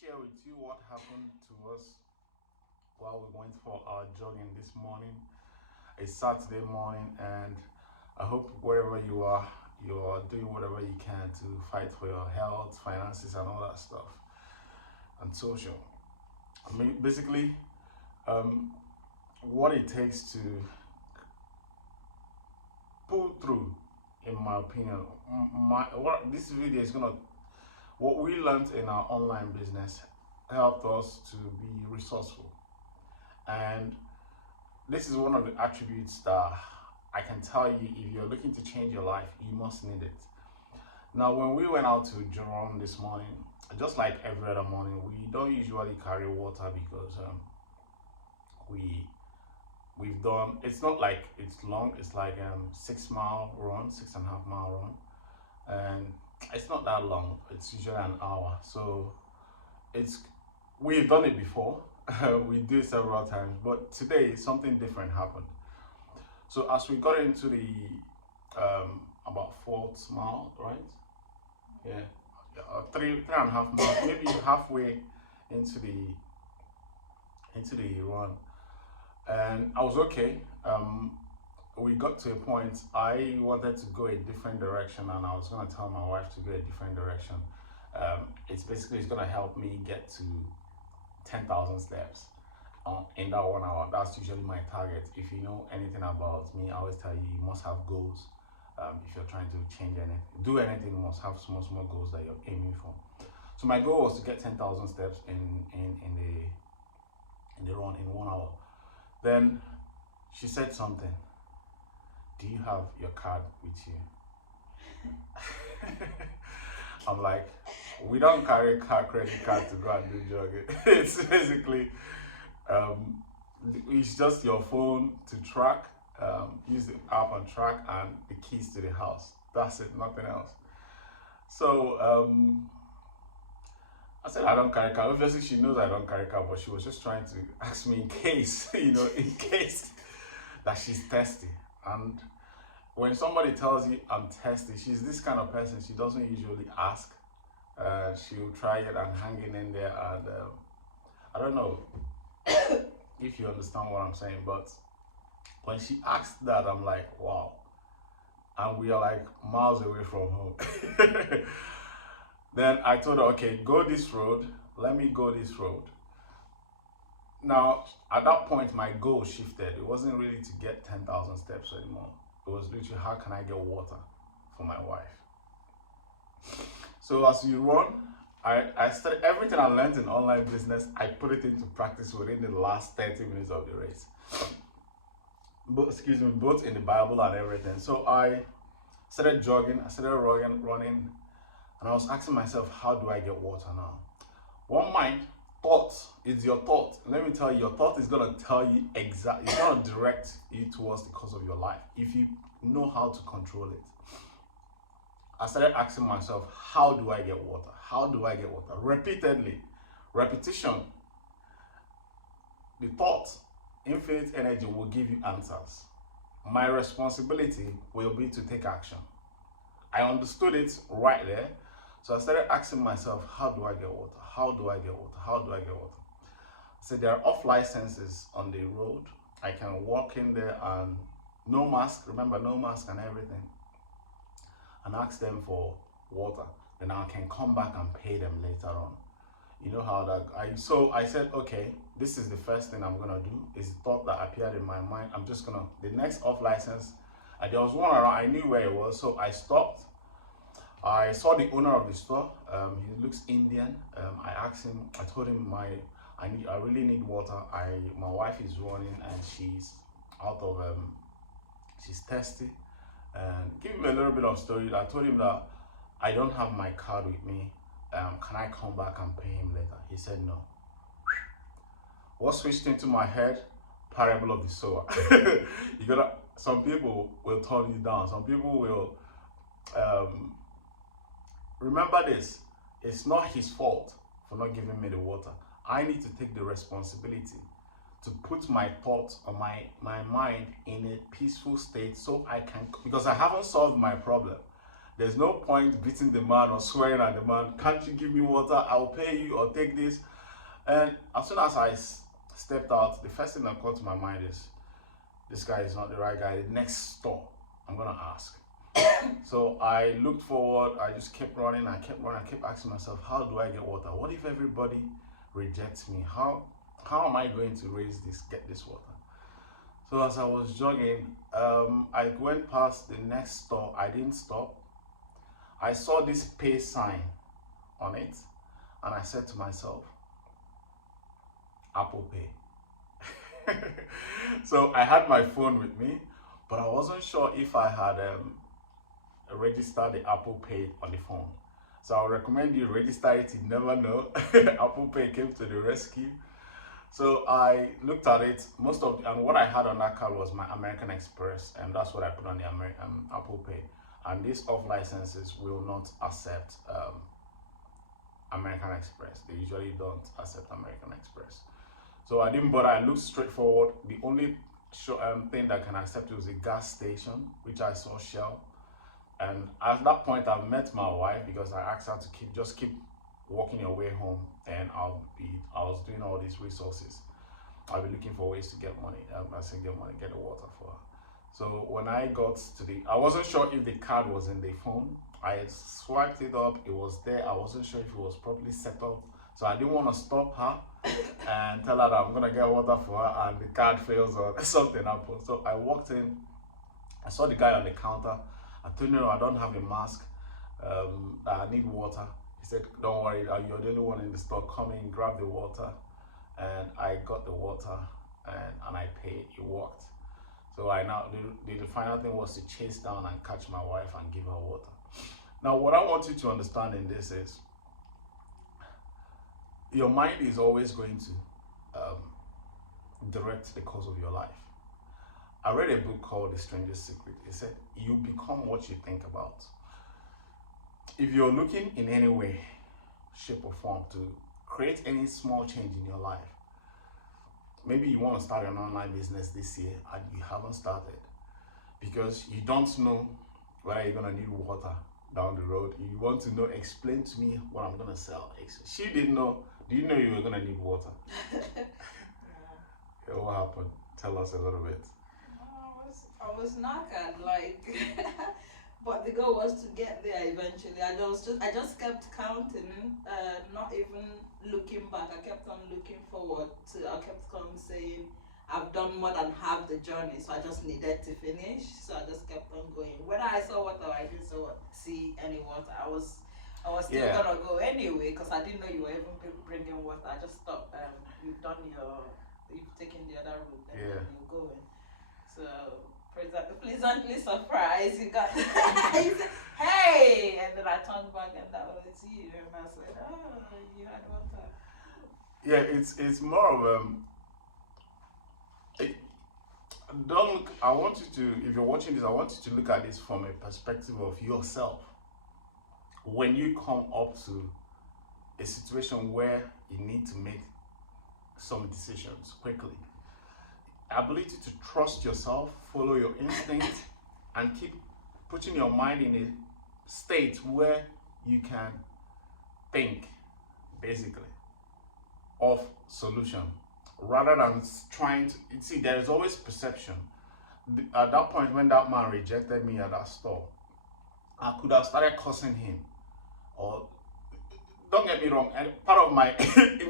share with you what happened to us while we went for our jogging this morning. It's Saturday morning, and I hope wherever you are doing whatever you can to fight for your health, finances, and all that stuff, and social. I mean, basically, um, what it takes to pull through, in my opinion. What this video is gonna, what we learned in our online business helped us to be resourceful, and this is one of the attributes that I can tell you, if you're looking to change your life, you must need it. Now, when we went out to Jerome this morning, just like every other morning, we don't usually carry water because we we've done, it's not like it's long, it's like 6 mile run, 6.5 mile run, and it's not that long, it's usually an hour. So it's, we've done it before. We do it several times, but today something different happened. So as we got into the about fourth mile, right? Yeah, three and a half miles, maybe halfway into the run, and I was okay. We got to a point I wanted to go a different direction, and I was gonna tell my wife to go a different direction. It's gonna help me get to 10,000 steps in that 1 hour. That's usually my target. If you know anything about me, I always tell you, you must have goals. If you're trying to change anything, do anything, you must have small goals that you're aiming for. So my goal was to get 10,000 steps in the run in 1 hour. Then she said something. Do you have your card with you? I'm like, we don't carry credit card to go and do jogging. It's basically, it's just your phone to track, use the app and track, and the keys to the house. That's it, nothing else. So I said I don't carry card. Obviously, she knows I don't carry card, but she was just trying to ask me in case, in case that she's thirsty. And when somebody tells you I'm thirsty, she's this kind of person. She doesn't usually ask. She'll try it and hang it in there. And I don't know if you understand what I'm saying, but when she asked that, I'm like, wow. And we are like miles away from home. Then I told her, okay, go this road. Let me go this road. Now, at that point, my goal shifted. It wasn't really to get 10,000 steps anymore. It was literally, how can I get water for my wife? So as you run, I started everything I learned in online business, I put it into practice within the last 30 minutes of the race. Both in the Bible and everything. So I started jogging, I started running, and I was asking myself, how do I get water now? One mind, thought is your thought. Let me tell you, your thought is gonna tell you exactly, it's gonna direct you towards the course of your life if you know how to control it. I started asking myself, how do I get water? How do I get water? Repeatedly, repetition. The thought, infinite energy, will give you answers. My responsibility will be to take action. I understood it right there. So I started asking myself, how do I get water? How do I get water? How do I get water? So there are off licenses on the road. I can walk in there and no mask, remember, no mask and everything, and ask them for water. Then I can come back and pay them later on. You know how that, so I said, okay, this is the first thing I'm gonna do. Is the thought that appeared in my mind. I'm just gonna, the next off license, there was one around, I knew where it was, so I stopped. I saw the owner of the store. He looks Indian. I asked him, I told him I really need water. My wife is running and she's out of she's thirsty. And give him a little bit of story. I told him that I don't have my card with me. Can I come back and pay him later? He said no. What switched into my head? Parable of the sower. Some people will turn you down. Some people will remember this. It's not his fault for not giving me the water. I need to take the responsibility to put my thoughts or my mind in a peaceful state so I can, because I haven't solved my problem. There's no point beating the man or swearing at the man. Can't you give me water? I'll pay you or take this. And as soon as I stepped out, the first thing that came to my mind is, this guy is not the right guy. The next store, I'm gonna ask. So I looked forward, I just kept running, I kept asking myself, how do I get water? What if everybody rejects me? How am I going to get this water? So as I was jogging, I went past the next store. I didn't stop. I saw this pay sign on it, and I said to myself, Apple Pay. So I had my phone with me, but I wasn't sure if I had registered the Apple Pay on the phone. So I would recommend you register it. You never know. Apple Pay came to the rescue. So I looked at it. And what I had on that card was my American Express, and that's what I put on the Apple Pay. And these off licenses will not accept American Express. They usually don't accept American Express. So I didn't bother. I looked straight forward. The only thing that can accept it was a gas station, which I saw Shell. And at that point, I met my wife because I asked her to keep walking your way home, and I was doing all these resources. I'll be looking for ways to get money. Get the water for her. So when I got I wasn't sure if the card was in the phone. I swiped it up, it was there. I wasn't sure if it was properly set up. So I didn't want to stop her and tell her that I'm gonna get water for her and the card fails or something happens. So I walked in, I saw the guy on the counter. I told him I don't have a mask, I need water. He said, don't worry, you're the only one in the store. Come in, grab the water. And I got the water and I paid. It worked. So the final thing was to chase down and catch my wife and give her water. Now, what I want you to understand in this is, your mind is always going to direct the course of your life. I read a book called The Strangest Secret. It said, you become what you think about. If you're looking in any way, shape or form to create any small change in your life, maybe you want to start an online business this year and you haven't started because you don't know whether you're going to need water down the road. You want to know, explain to me what I'm going to sell. She didn't know. Do you know you were going to need water? Yeah, what happened? Tell us a little bit. I was knackered, but the goal was to get there eventually. I just kept counting, not even looking back. I kept on looking forward I kept on saying, I've done more than half the journey, so I just needed to finish. So I just kept on going. Whether I saw water or I didn't see any water, I was still gonna go anyway because I didn't know you were even bringing water. I just thought you've taken the other route, and you're going. So pleasantly surprised, you got hey, and then I turned back and that was you, and I said, oh, you had water. Yeah, it's more of I want you to, if you're watching this, I want you to look at this from a perspective of yourself. When you come up to a situation where you need to make some decisions quickly, ability to trust yourself, follow your instinct, and keep putting your mind in a state where you can think, basically, of solution, rather than trying to, see, there is always perception. At that point when that man rejected me at that store, I could have started cursing him, or, don't get me wrong, and part of my,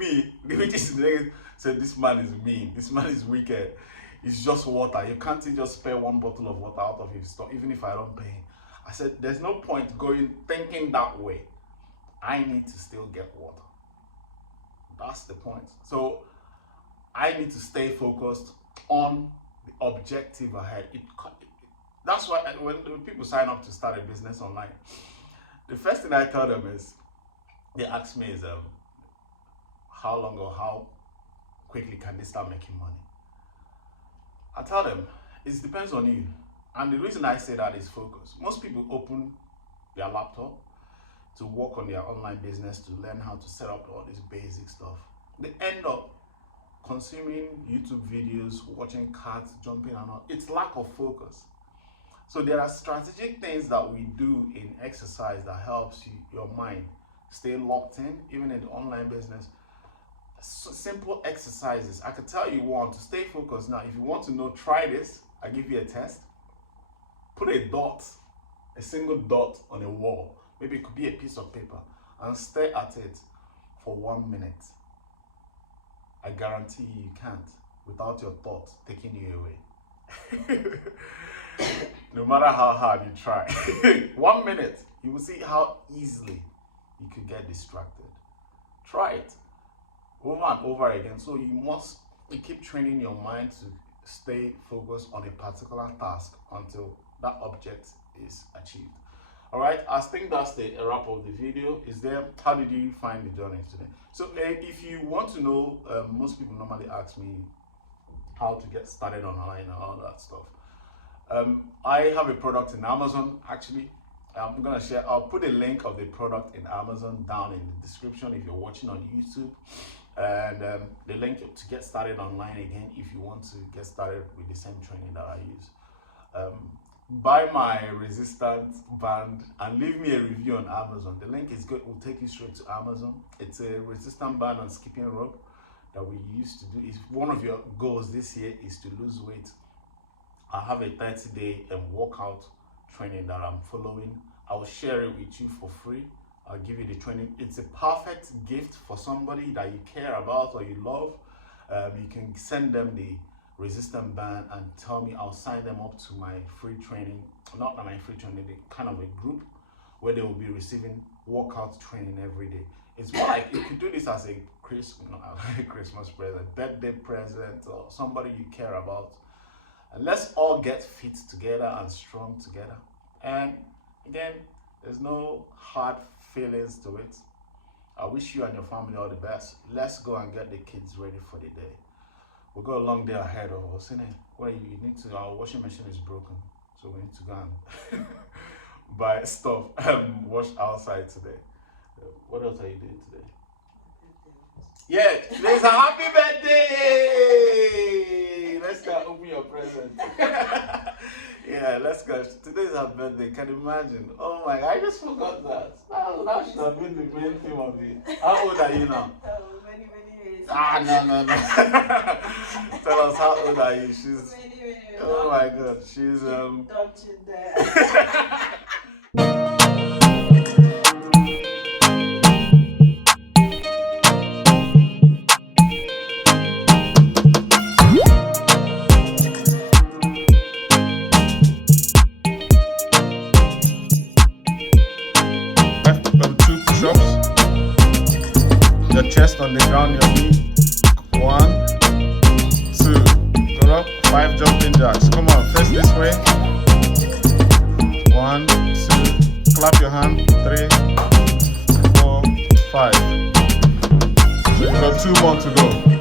me, which is negative, said, this man is mean, this man is wicked, it's just water, you can't just spare one bottle of water out of his store, even if I don't pay him. I said, there's no point thinking that way. I need to still get water. That's the point. So I need to stay focused on the objective ahead. That's why when people sign up to start a business online, the first thing I tell them is, they ask me is, how long or how quickly can they start making money? I tell them, it depends on you. And the reason I say that is focus. Most people open their laptop to work on their online business, to learn how to set up all this basic stuff. They end up consuming YouTube videos, watching cats jumping and all. It's lack of focus. So there are strategic things that we do in exercise that helps your mind stay locked in, even in the online business. So simple exercises. I could tell you one to stay focused. Now, if you want to know, try this. I give you a test. Put a single dot on a wall. Maybe it could be a piece of paper, and stare at it for 1 minute. I guarantee you can't without your thoughts taking you away. No matter how hard you try. 1 minute, you will see how easily you could get distracted. Try it over and over again. So you keep training your mind to stay focused on a particular task until that object is achieved. All right, I think that's the wrap of the video. How did you find the journey today? So if you want to know, most people normally ask me how to get started online and all that stuff. I have a product in Amazon. Actually, I'll put a link of the product in Amazon down in the description if you're watching on YouTube, and the link to get started online again if you want to get started with the same training that I use. Buy my resistance band and leave me a review on Amazon. The link is good, will take you straight to Amazon. It's a resistance band and skipping rope that we used to do. If one of your goals this year is to lose weight, I have a 30-day workout training that I'm following. I'll share it with you for free. I'll give you the training. It's a perfect gift for somebody that you care about or you love. You can send them the resistance band and tell me. I'll sign them up to my free training. Not my free training, kind of a group where they will be receiving workout training every day. It's more like you could do this as a Christmas present, birthday present, or somebody you care about. And let's all get fit together and strong together. And again, there's no hard feelings to it. I wish you and your family all the best. Let's go and get the kids ready for the day. We've got a long day ahead of us, isn't it? Well, you need to, our washing machine is broken, so we need to go and buy stuff and wash outside today. What else are you doing today? Yeah, today's a happy birthday! Let's go open your present. Yeah, let's go. Today's her birthday. Can you imagine? Oh my God, I just forgot that. That should have been the main theme of the. How old are you now? Oh, many years. No. Tell us, how old are you? She's. Many years. Oh my God, she's Don't you dare. Your chest on the ground, your knee. 1, 2. Go up. 5 jumping jacks. Come on, face this way. 1, 2. Clap your hand. 3, 4, 5. So you got 2 more to go.